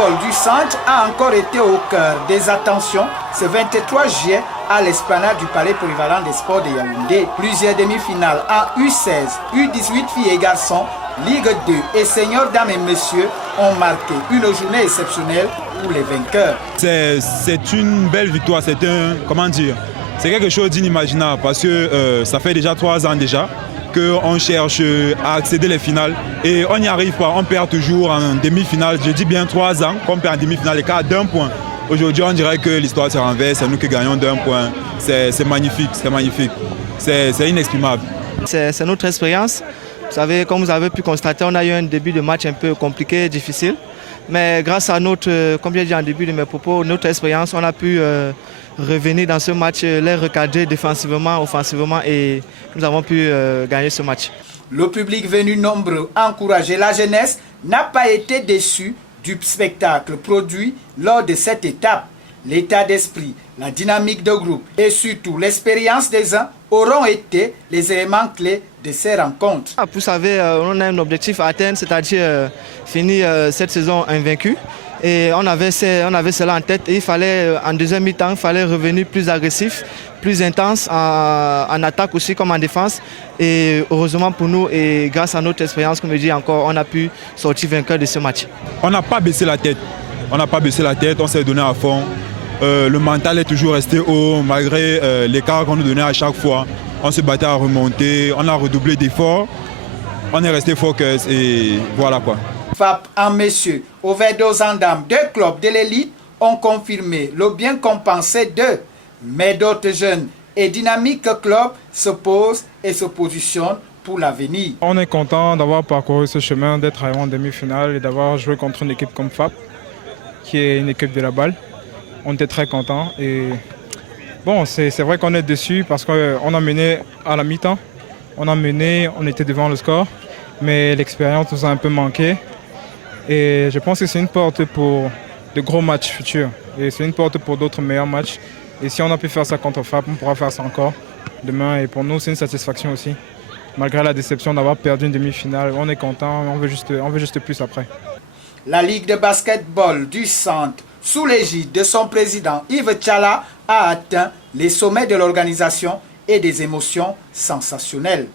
basket-ball du centre a encore été au cœur des attentions ce 23 juillet à l'esplanade du Palais polyvalent des sports de Yaoundé. Plusieurs demi-finales en U16, U18 filles et garçons, Ligue 2 et seniors dames et messieurs ont marqué une journée exceptionnelle pour les vainqueurs. C'est une belle victoire, c'est quelque chose d'inimaginable parce que ça fait déjà 3 ans qu'on cherche à accéder les finales et on n'y arrive pas, on perd toujours en demi-finale. Je dis bien 3 ans qu'on perd en demi-finale, l'écart d'un point. Aujourd'hui, on dirait que l'histoire se renverse, c'est nous qui gagnons d'un point. C'est magnifique, c'est inexprimable. C'est notre expérience. Vous savez, comme vous avez pu constater, on a eu un début de match un peu compliqué, difficile. Mais grâce à notre, comme j'ai dit en début de mes propos, notre expérience, on a pu revenir dans ce match, les recadrer défensivement, offensivement et nous avons pu gagner ce match. Le public venu nombreux encourager la jeunesse n'a pas été déçu du spectacle produit lors de cette étape. L'état d'esprit, la dynamique de groupe et surtout l'expérience des uns auront été les éléments clés de ces rencontres. Vous savez, on a un objectif à atteindre, c'est-à-dire finir cette saison invaincue. Et on avait cela en tête et il fallait, en deuxième mi-temps, il fallait revenir plus agressif, plus intense en attaque aussi comme en défense. Et heureusement pour nous et grâce à notre expérience, comme je dis encore, on a pu sortir vainqueur de ce match. On n'a pas baissé la tête, on s'est donné à fond. Le mental est toujours resté haut malgré l'écart qu'on nous donnait à chaque fois. On se battait à remonter, on a redoublé d'efforts, on est resté focus et voilà quoi. FAP en messieurs, Overdose en dames, 2 clubs de l'élite ont confirmé le bien compensé d'eux. Mais d'autres jeunes et dynamiques clubs se posent et se positionnent pour l'avenir. On est content d'avoir parcouru ce chemin, d'être arrivé en demi-finale et d'avoir joué contre une équipe comme FAP, qui est une équipe de la balle. On était très contents et bon, c'est vrai qu'on est déçus parce qu'on a mené à la mi-temps. On était devant le score, mais l'expérience nous a un peu manqué. Et je pense que c'est une porte pour de gros matchs futurs. Et c'est une porte pour d'autres meilleurs matchs. Et si on a pu faire ça contre FAP, on pourra faire ça encore demain. Et pour nous, c'est une satisfaction aussi. Malgré la déception d'avoir perdu une demi-finale, on est content, on veut juste plus après. La Ligue de basketball du centre, sous l'égide de son président Yves Tchala, a atteint les sommets de l'organisation et des émotions sensationnelles.